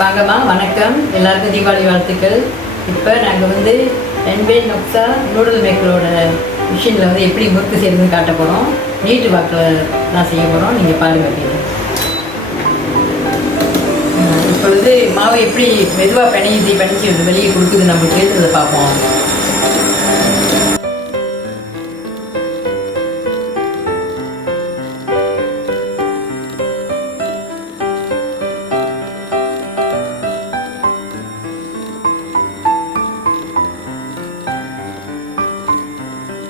வாங்கம்மா, வணக்கம். எல்லாருக்கும் தீபாவளி வாழ்த்துக்கள். இப்போ நாங்கள் வந்து என்வே நொக்ஸா நூடுல் மேக்கரோட மிஷினில் வந்து எப்படி முறுக்கு செய்யறதுன்னு காட்ட போகிறோம். நீட்டு வாக்கில் தான் செய்ய போகிறோம். நீங்கள் பாருங்கள். அப்படின்னு இப்பொழுது மாவு எப்படி மெதுவாக பிணைச்சி வெளியே கொடுக்குது நம்மளுக்கு, அதை பார்ப்போம்.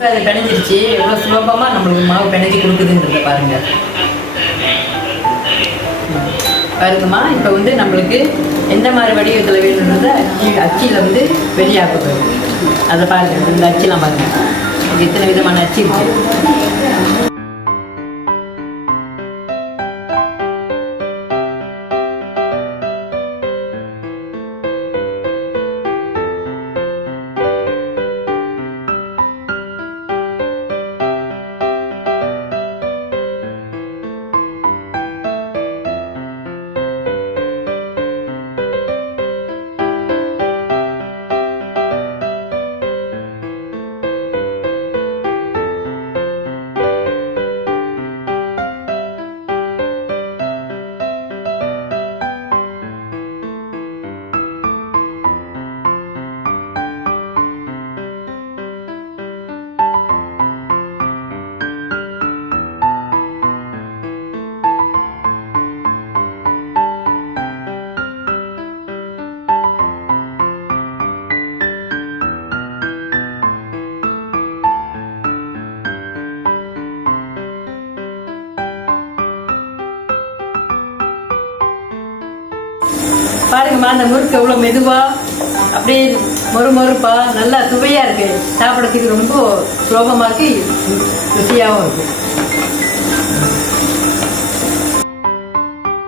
அது பிணைஞ்சிருச்சு. எவ்வளோ சுலபமாக நம்மளுக்கு மாவு பிணைஞ்சி கொடுக்குதுன்றத பாருங்கள். பாருங்கம்மா, இப்போ வந்து நம்மளுக்கு எந்த மாதிரி வடிவத்தில் வேணுன்றதை அச்சியில் வந்து வெளியாக்குது. அதை பாருங்கள். இந்த அச்சிலாம் பாருங்கள், எத்தனை விதமான அச்சு இருக்குது. பாருங்கம்மா, அந்த முறுக்கு எவ்வளோ மெதுவாக அப்படியே மொறுப்பா நல்லா சுவையாக இருக்குது. சாப்பிட்றதுக்கு ரொம்ப சுலபமாக இருக்குது, ருசியாகவும் இருக்குது.